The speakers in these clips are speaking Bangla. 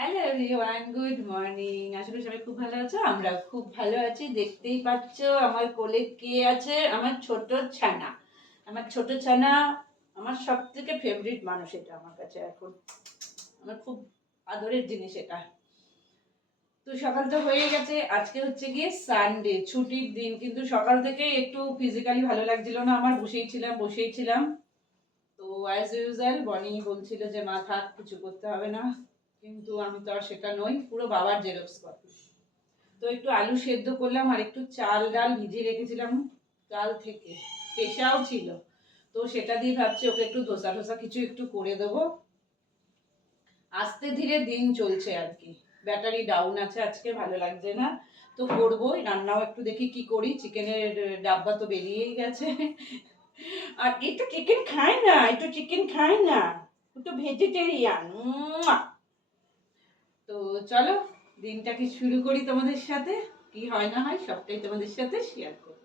Hello everyone, good morning. আশা করি সবাই খুব ভালো আছো। আমরা খুব ভালো আছি। দেখতেই পাচ্ছ আমার কোলে কে আছে, আমার ছোট ছানা। আমার ছোট ছানা আমার সব থেকে ফেভারিট মানুষ। এটা আমার কাছে এখন আমার খুব আদরের জিনিস এটা। তো সকাল তো হয়ে গেছে, আজকে হচ্ছে গিয়ে সানডে, ছুটির দিন, কিন্তু সকাল থেকে একটু ফিজিক্যালি ভালো লাগছিল না আমার। বসেই ছিলাম। তো অ্যাজ ইউজুয়াল বনি বলছিল যে মা থাক, কিছু করতে হবে না, কিন্তু আমি তো আর সেটা নই, পুরো বাবার জেরক্স কপি। তো একটু আলু সেদ্ধ করলাম আর একটু চাল ডাল ভিজিয়ে রেখেছিলাম কাল থেকে, পেশাও ছিল। তো সেটা দিয়ে ভাবছি ওকে একটু ধোসা টোসা কিছু একটু করে দেবো। আস্তে ধীরে দিন চলছে আর কি, ব্যাটারি ডাউন আছে আজকে, ভালো লাগছে না। তো করবোই, রান্নাও একটু দেখি কি করি। চিকেনের ডাব্বা তো বেরিয়েই গেছে। আর একটু চিকেন খায় না, একটু ভেজিটেরিয়ান। তো চলো দিনটাকে শুরু করি তোমাদের সাথে। কি হয় না হয় সবটাই তোমাদের সাথে শেয়ার করবো।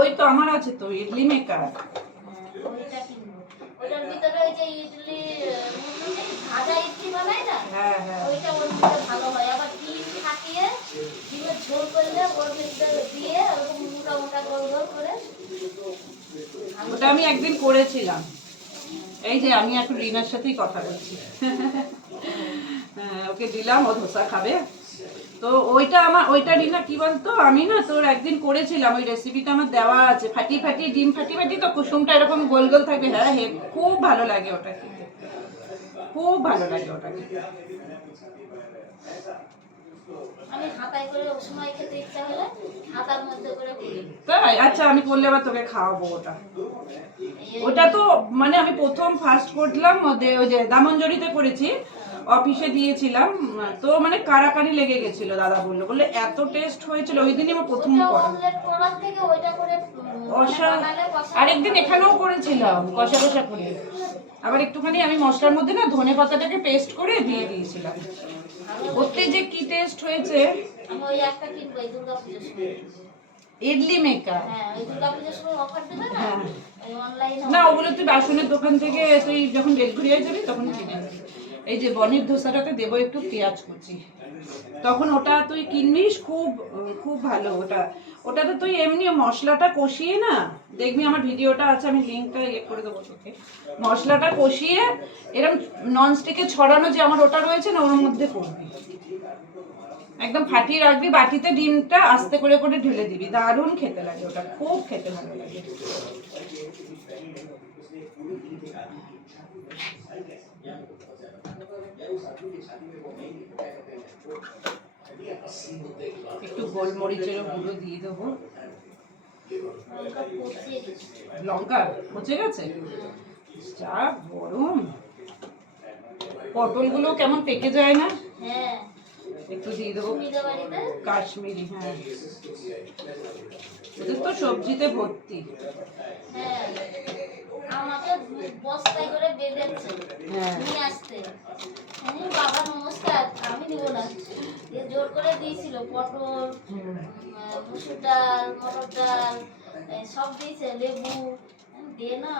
ওই তো আমার আছে তো ইডলি মেকার। ওটার ভিতরে ওই যে ইডলি ভাজা ইডলি বানায় না, হ্যাঁ হ্যাঁ, ওইটা ওর ভিতরে ভালো হয়। আবার ডিম ফাটিয়ে ডিমের ঝোল করলে ওর ভিতরে দিয়ে ওরকম মোটা মোটা গোল গোল করে। ওটা আমি একদিন করেছিলাম। এই যে আমি এখন রিনার সাথেই কথা বলছি। ওকে দিলাম, ও ধোসা খাবে। তো ওইটা রিনা কি বলতো, আমি না তোর একদিন করেছিলাম, ওই রেসিপিটা আমার দেওয়া আছে। ডিম ফাটি তো কুসুমটা এরকম গোল গোল থাকবে। হ্যাঁ খুব ভালো লাগে ওটা খেতে, খুব ভালো লাগে ওটা খেতে। আমি হাতায় করে ওই সময় খেতে ইচ্ছা হলে হাতার মধ্যে করে করি। তাই? আচ্ছা, আমি করলে আবার তোকে খাওয়াবো ওটা। ওটা তো মানে আমি প্রথম ফার্স্ট করলাম ওই যে দামনজরিতে করেছি, অফিসে দিয়েছিলাম। তো মানে কারাকারি লেগে গেছিল, দাদা বললো এত টেস্ট হয়েছিল। ওই দিনই আমার প্রথম করা। আরেকদিন এখানেও করেছিলাম কষা কষা করে, আবার একটুখানি আমি মশলার মধ্যে না ধনে পাতাটাকে পেস্ট করে দিয়ে দিয়েছিলাম। ওতে যে কি টেস্ট হয়েছে। আমি ওই একটা কিনবো এই দুর্গাপূজার সময়। ইডলি মেকার, হ্যাঁ ওই দুর্গাপূজার সময় অফার দেবে না, ওই অনলাইনে। না ওগুলো তুই বাসনের দোকান থেকে তুই যখন বেলঘরিয়ায় যাবি তখন কিনে নেবি। এই যে বনির ধোসাটাতে দেবো একটু পেঁয়াজ কুচি, তখন ওটা তুই কিনবিস। খুব খুব ভালো ওটা। ওটাতে তুই এমনি মশলাটা কষিয়ে না, দেখবি আমার ভিডিওটা আছে, আমি লিঙ্কটা করে দেবো তোকে। মশলাটা কষিয়ে এরকম ননস্টিকে ছড়ানো যে আমার ওটা রয়েছে না, ওর মধ্যে করবি, একদম ফাটিয়ে রাখবি বাটিতে, ডিমটা আস্তে করে করে ঢেলে দিবি। দারুণ খেতে লাগে ওটা, খুব খেতে ভালো লাগে। একটু গোলমরিচের গুঁড়ো দিয়ে দেবো। লঙ্কা পচে গেছে, যা গরম। পটলগুলো কেমন পেকে যায় না? হ্যাঁ একটু দিয়ে দেবো কাশ্মীরি। হ্যাঁ ওদের তো সবজিতে ভর্তি। হ্যাঁ আমাকে বস্তায় করে বেঁধেছে নিয়ে আসতে। বাবা নমস্কার, আমি নিব না, জোর করে দিয়েছিল। পটল, মসুর ডাল, মটর ডাল সব দিয়েছে, লেবু দিয়ে না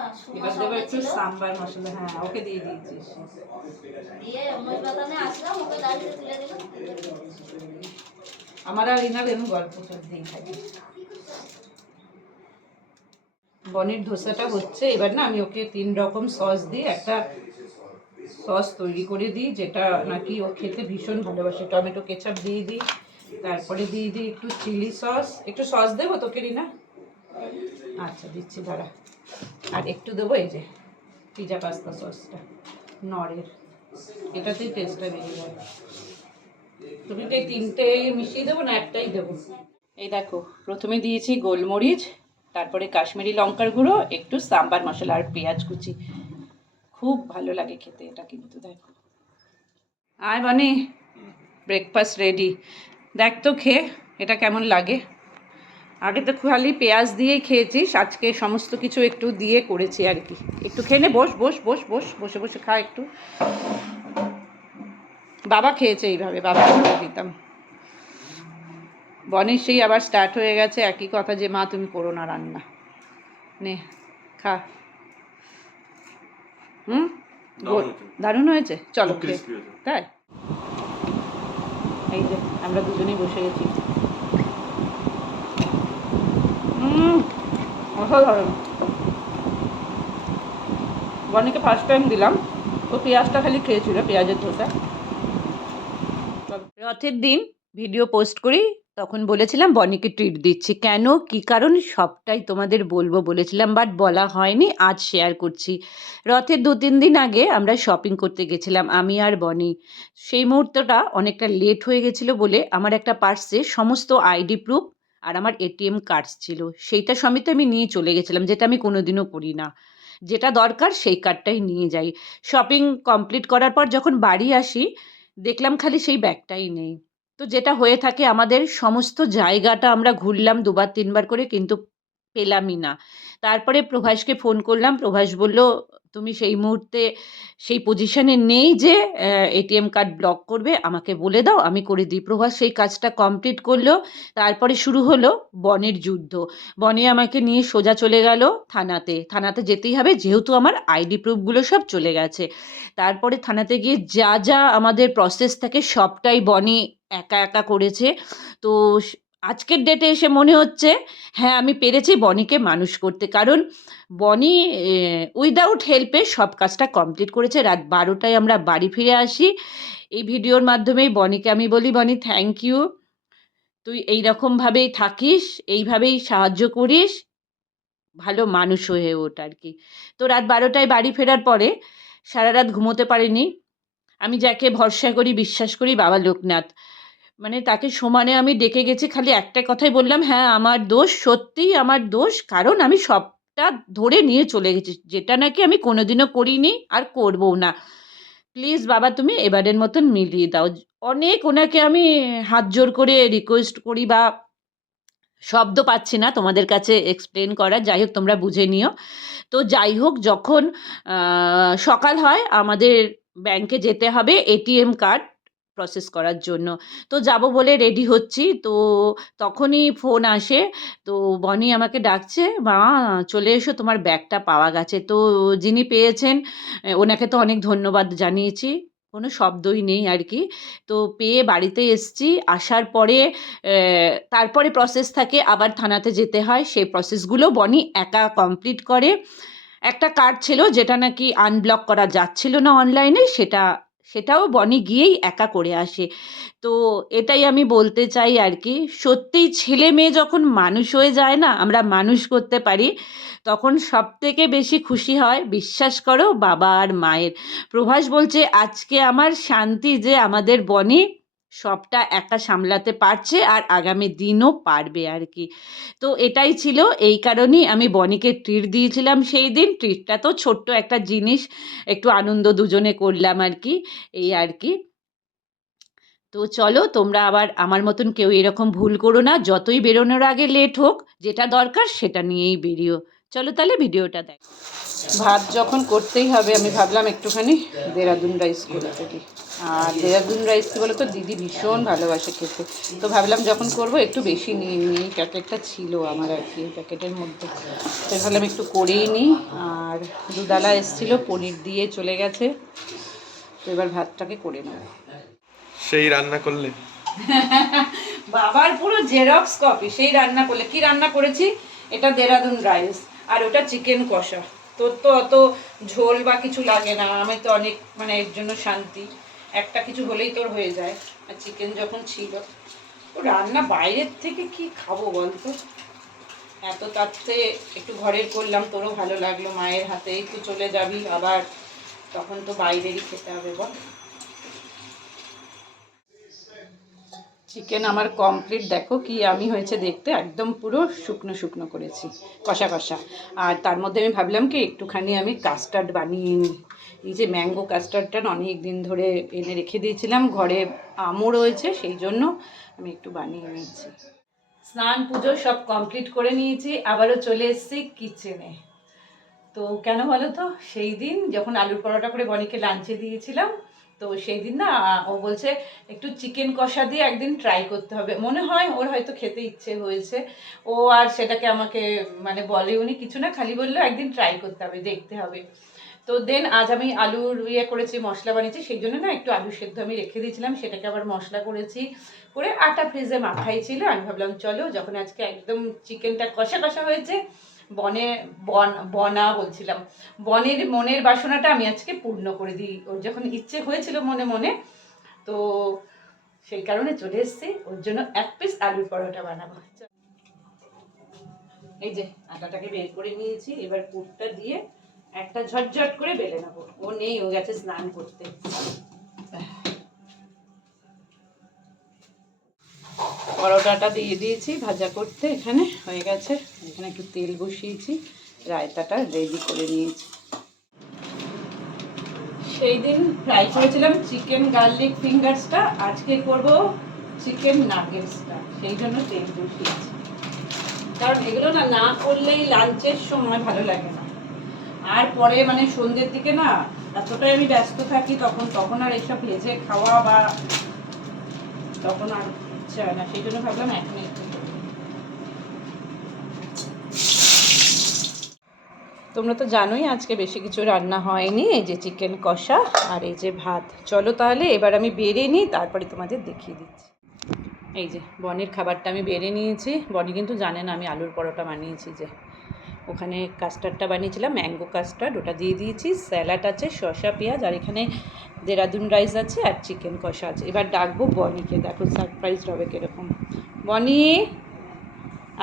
একটু সাম্বার মশলা। হ্যাঁ ওকে দিয়ে দিয়েছিস। দিয়ে মই বাগানে আসলাম, ওকে গাড়িতে তুলে দিলাম। আমার আর রিনার এমন গল্প চলতেই থাকে। বনির ধোসাটা হচ্ছে, এবার না আমি ওকে 3 রকম সস দিয়ে একটা সস তৈরি করে দিই, যেটা নাকি ও খেতে ভীষণ ভালোবাসে। টমেটো কেচাপ দিয়ে দিই, তারপরে দিয়ে দিই একটু চিলি সস। একটু সস দেবো তোকে রিনা? আচ্ছা দিচ্ছি দাঁড়া। আর একটু দেবো এই যে পিজা পাস্তা সসটা নরের, এটাতেই টেস্টটা বেরিয়ে যাবে। তুমি তো এই তিনটে মিশিয়ে দেবো না একটাই দেবো? এই দেখো, প্রথমে দিয়েছি গোলমরিচ, তারপরে কাশ্মীরি লঙ্কার গুঁড়ো, একটু সাম্বার মশলা আর পেঁয়াজ কুচি। খুব ভালো লাগে খেতে এটা কিন্তু। দেখো আয় বানি, ব্রেকফাস্ট রেডি। দেখ তো খেয়ে এটা কেমন লাগে। আগে তো খালি পেঁয়াজ দিয়েই খেয়েছিস, আজকে সমস্ত কিছু একটু দিয়ে করেছি আর কি। একটু খেয়ে নে, বস বস বস বস, বসে বসে খা একটু। বাবা খেয়েছে এইভাবে, বাবা করে দিতাম। বনির সেই আবার স্টার্ট হয়ে গেছে একই কথা যে মা তুমি করো না রান্না। নে খা। হুম, দারুণ হয়েছে। চলো খেয়ে। তাই এই যে আমরা দুজনেই বসে গেছি। অসাধারণ। বনিকে ফার্স্ট টাইম দিলাম, ও পেঁয়াজটা খালি খেয়েছিল, পেঁয়াজের ধোসা। রথের দিন ভিডিও পোস্ট করি, তখন বলেছিলাম বনিকে ট্রিট দিচ্ছি। কেন কী কারণ সবটাই তোমাদের বলবো বলেছিলাম, বাট বলা হয়নি, আজ শেয়ার করছি। রথের 2-3 দিন আগে আমরা শপিং করতে গেছিলাম আমি আর বনি। সেই মুহূর্তটা অনেকটা লেট হয়ে গেছিলো বলে আমার একটা পার্সে সমস্ত আইডি প্রুফ আর আমার এটিএম কার্ডস ছিল। সেইটা সমেত আমি নিয়ে চলে গেছিলাম, যেটা আমি কোনোদিনও করি না। যেটা দরকার সেই কার্ডটাই নিয়ে যাই। শপিং কমপ্লিট করার পর যখন বাড়ি আসি, দেখলাম খালি সেই ব্যাগটাই নেই। তো যেটা হয়ে থাকে আমাদের, সমস্ত জায়গাটা আমরা ঘুরলাম 2-3 বার করে, কিন্তু পেলামই না। তারপরে প্রভাসকে ফোন করলাম, প্রভাস বলল তুমি সেই মুহূর্তে সেই পজিশনে নেই যে এটিএম কার্ড ব্লক করবে, আমাকে বলে দাও আমি করে দিই। প্রভাস সেই কাজটা কমপ্লিট করলো। তারপরে শুরু হলো বনের যুদ্ধ। বনি আমাকে নিয়ে সোজা চলে গেল থানাতে। থানাতে যেতেই হবে যেহেতু আমার আইডি প্রুফগুলো সব চলে গেছে। তারপরে থানাতে গিয়ে যা যা আমাদের প্রসেস থাকে সবটাই বনি একা একা করেছে। তো আজকের ডেটে এসে মনে হচ্ছে হ্যাঁ আমি পেরেছি বনিকে মানুষ করতে। কারণ বনি উইদাউট হেল্পে সব কাজটা কমপ্লিট করেছে। রাত 12টায় আমরা বাড়ি ফিরে আসি। এই ভিডিওর মাধ্যমেই বনিকে আমি বলি, বনি থ্যাংক ইউ, তুই এইরকমভাবেই থাকিস, এইভাবেই সাহায্য করিস, ভালো মানুষ হয়ে ওঠ আর কি। তো রাত 12টায় বাড়ি ফেরার পরে সারা রাত ঘুমোতে পারিনি। আমি যাকে ভরসা করি বিশ্বাস করি, বাবা লোকনাথ, মানে তাকে সমানে আমি ডেকে গেছি, খালি একটা কথাই বললাম, হ্যাঁ আমার দোষ, সত্যিই আমার দোষ, কারণ আমি সবটা ধরে নিয়ে চলে গেছি, যেটা নাকি আমি কোনোদিনও করিনি আর করবও না। প্লিজ বাবা তুমি এবারের মতন মিলিয়ে দাও। অনেক ওনাকে আমি হাত জোর করে রিকোয়েস্ট করি, বা শব্দ পাচ্ছি না তোমাদের কাছে এক্সপ্লেন করার, যাই হোক তোমরা বুঝে নিও। তো যাই হোক, যখন সকাল হয় আমাদের ব্যাংকে যেতে হবে এটিএম কার্ড প্রসেস করার জন্য। তো যাব বলে রেডি হচ্ছি, তো তখনই ফোন আসে। তো বনি আমাকে ডাকছে, মা চলে এসো তোমার ব্যাগটা পাওয়া গেছে। তো যিনি পেয়েছেন ওনাকে তো অনেক ধন্যবাদ জানিয়েছি, কোনো শব্দই নেই আর কি। তো পেয়ে বাড়িতে এসছি, আসার পরে তারপরে প্রসেস থাকে আবার থানাতে যেতে হয়, সেই প্রসেসগুলো বনি একা কমপ্লিট করে। একটা কার্ড ছিল যেটা নাকি আনব্লক করা যাচ্ছিল না অনলাইনে, সেটাও বনি গিয়েই একা করে আসে। তো এটাই আমি বলতে চাই আর কি, সত্যিই ছেলে মেয়ে যখন মানুষ হয়ে যায় না, আমরা মানুষ করতে পারি, তখন সবথেকে বেশি খুশি হয় বিশ্বাস করো বাবা আর মায়ের। প্রভাস বলছে আজকে আমার শান্তি যে আমাদের বনি সবটা একা সামলাতে পারছে আর আগামী দিনও পারবে আর কি। তো এটাই ছিল, এই কারণেই আমি বনিকে ট্রিট দিয়েছিলাম সেই দিন। ট্রিটটা তো ছোট্ট একটা জিনিস, একটু আনন্দ দুজনে করলাম আর কি, এই আর কি। তো চলো তোমরা আবার আমার মতন কেউ এরকম ভুল করো না, যতই বেরোনোর আগে লেট হোক, যেটা দরকার সেটা নিয়েই বেরিও। চলো তাহলে ভিডিওটা দেখ। ভাত যখন করতেই হবে, আমি ভাবলাম একটুখানি দেরাদুন রাইস করে ফেলি। আর দেরাদুন রাইস কী বলো তো, দিদি ভীষণ ভালোবাসে খেতে। তো ভাবলাম যখন করব একটু বেশি নিয়ে নিই, প্যাকেটটা ছিল আমার আর কি প্যাকেটের মধ্যে, তো ভাবলাম একটু করেই নিই। আর দুধালা এসেছিলো, পনির দিয়ে চলে গেছে। তো এবার ভাতটাকে করে নেব। সেই রান্না করলে বাবার পুরো জেরক্স কপি, সেই রান্না করলে। কি রান্না করেছি, এটা দেরাদুন রাইস আর ওটা চিকেন কষা। তোর তো অত ঝোল বা কিছু লাগে না, আমি তো অনেক মানে এর জন্য শান্তি, একটা কিছু হলেই তোর হয়ে যায়। আর চিকেন যখন ছিল, ও রান্না বাইরের থেকে কি খাবো বলতো, এত তাড়াতাড়ি একটু ঘরের করলাম, তোরও ভালো লাগলো, মায়ের হাতে একটু চলে যাবি আবার, তখন তো বাইরেরই খেতে হবে বল। চিকেন আমার কমপ্লিট, দেখো কি আমি হয়েছে দেখতে, একদম পুরো শুকনো শুকনো করেছি, কষা কষা। আর তার মধ্যে আমি ভাবলাম কি একটুখানি আমি কাস্টার্ড বানিয়ে নিই। এই যে ম্যাঙ্গো কাস্টার্ডটা অনেক দিন ধরে এনে রেখে দিয়েছিলাম, ঘরে আমও রয়েছে, সেই জন্য আমি একটু বানিয়ে নিয়েছি। স্নান পুজো সব কমপ্লিট করে নিয়েছি, আবারও চলে এসেছি কিচেনে। তো কেন বলো তো, সেই দিন যখন আলুর পরোটা করে বনিকে লাঞ্চে দিয়েছিলাম, তো সেই দিন না ও বলছে একটু চিকেন কষা দিয়ে একদিন ট্রাই করতে হবে, মনে হয় ওর হয়তো খেতে ইচ্ছে হয়েছে। ও আর সেটাকে আমাকে মানে বলে উনি কিছু না, খালি বললো একদিন ট্রাই করতে হবে, দেখতে হবে। তো দেন আজ আমি আলুর করেছি, মশলা বানিয়েছি, সেই জন্য না একটু আলু সেদ্ধ আমি রেখে দিয়েছিলাম, সেটাকে আবার মশলা করেছি, করে আটা ফ্রিজে মাখাই ছিল। আমি ভাবলাম চলো যখন আজকে একদম চিকেনটা কষা কষা হয়েছে, বনের মনের বাসনাটা আমি আজকে পূর্ণ করে দিই, ওর যখন ইচ্ছে হয়েছিল মনে মনে, তো সেই কারণে চলে এসেছি ওর জন্য 1 পিস আলুর পরোটা বানাবো। এই যে আটাটাকে বের করে নিয়েছি, এবার পুরটা দিয়ে একটা ঝটঝট করে বেলে নেবো। ও নেই, ও গেছে স্নান করতে। পরোটাটা দিয়ে দিয়েছি ভাজা করতে, এখানে হয়ে গেছে। এখানে একটু তেল বসিয়েছি, রায়তাটা রেডি করে নিয়েছি। সেই দিন ফ্রাই করেছিলাম চিকেন গার্লিক ফিঙ্গার্সটা, আজকে করব চিকেন নাগেটসটা, সেই জন্য তেল বসিয়েছি। কারণ এগুলো না না করলেই লাঞ্চের সময় ভালো লাগে না, আর পরে মানে সন্ধ্যের দিকে না এতটাই আমি ব্যস্ত থাকি, তখন আর এইসব ভেজে খাওয়া বা তখন আর ইচ্ছে হয় না, সেই জন্য ভাবলাম এখন একটু। তোমরা তো জানোই আজকে বেশি কিছু রান্না হয়নি, এই যে চিকেন কষা আর এই যে ভাত। চলো তাহলে এবার আমি বেড়ে নিই, তারপরে তোমাদের দেখিয়ে দিচ্ছি। এই যে বনির খাবারটা আমি বেড়ে নিয়েছি, বনি কিন্তু জানে না আমি আলুর পরোটা বানিয়েছি। যে ওখানে কাস্টার্ডটা বানিয়েছিলাম, ম্যাঙ্গো কাস্টার্ড, ওটা দিয়ে দিয়েছি, স্যালাড আছে, শসা পেঁয়াজ, আর এখানে দেরাদুন রাইস আছে আর চিকেন কষা আছে। এবার ডাকবো বনিকে, দেখো সারপ্রাইজ হবে কীরকম। বনি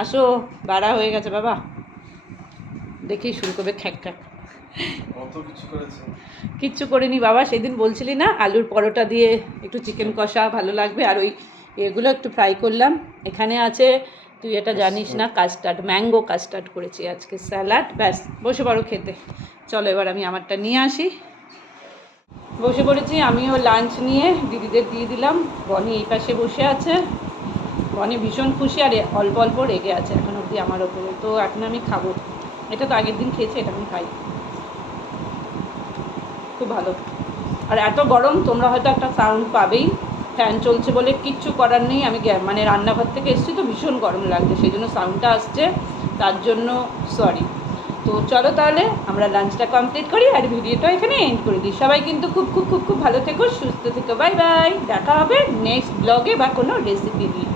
আসো, বাড়া হয়ে গেছে বাবা, দেখেই শুরু করবে খ্যাক খ্যাক। কিচ্ছু করিনি বাবা, সেদিন বলছিলি না আলুর পরোটা দিয়ে একটু চিকেন কষা ভালো লাগবে, আর ওই এগুলো একটু ফ্রাই করলাম। এখানে আছে, তুই এটা জানিস না, কাস্টার্ড, ম্যাঙ্গো কাস্টার্ড করেছি আজকে, স্যালাড, ব্যাস বসে পড়ো খেতে। চলো এবার আমি আমারটা নিয়ে আসি। বসে পড়েছি আমিও লাঞ্চ নিয়ে, দিদিদের দিয়ে দিলাম। বনি এই পাশে বসে আছে, বনি ভীষণ খুশি আর অল্প অল্প রেগে আছে এখন অবধি আমার ওপরে। তো এখন আমি খাবো, এটা তো আগের দিন খেয়েছি, এটা আমি খাই, খুব ভালো। আর এত গরম, তোমরা হয়তো একটা সাউন্ড পাবেই, ফ্যান চলছে বলে, কিচ্ছু করার নেই। আমি মানে রান্নাঘর থেকে এসেছি তো ভীষণ গরম লাগছে, সেই জন্য সাউন্ডটা আসছে, তার জন্য সরি। তো চলো তাহলে আমরা লাঞ্চটা কমপ্লিট করি আর ভিডিওটা এখানে এন্ড করে দিই। সবাই কিন্তু খুব খুব খুব খুব ভালো থেকো, সুস্থ থেকো, বাই বাই। দেখা হবে নেক্সট ব্লগে বা কোনো রেসিপি নিয়ে।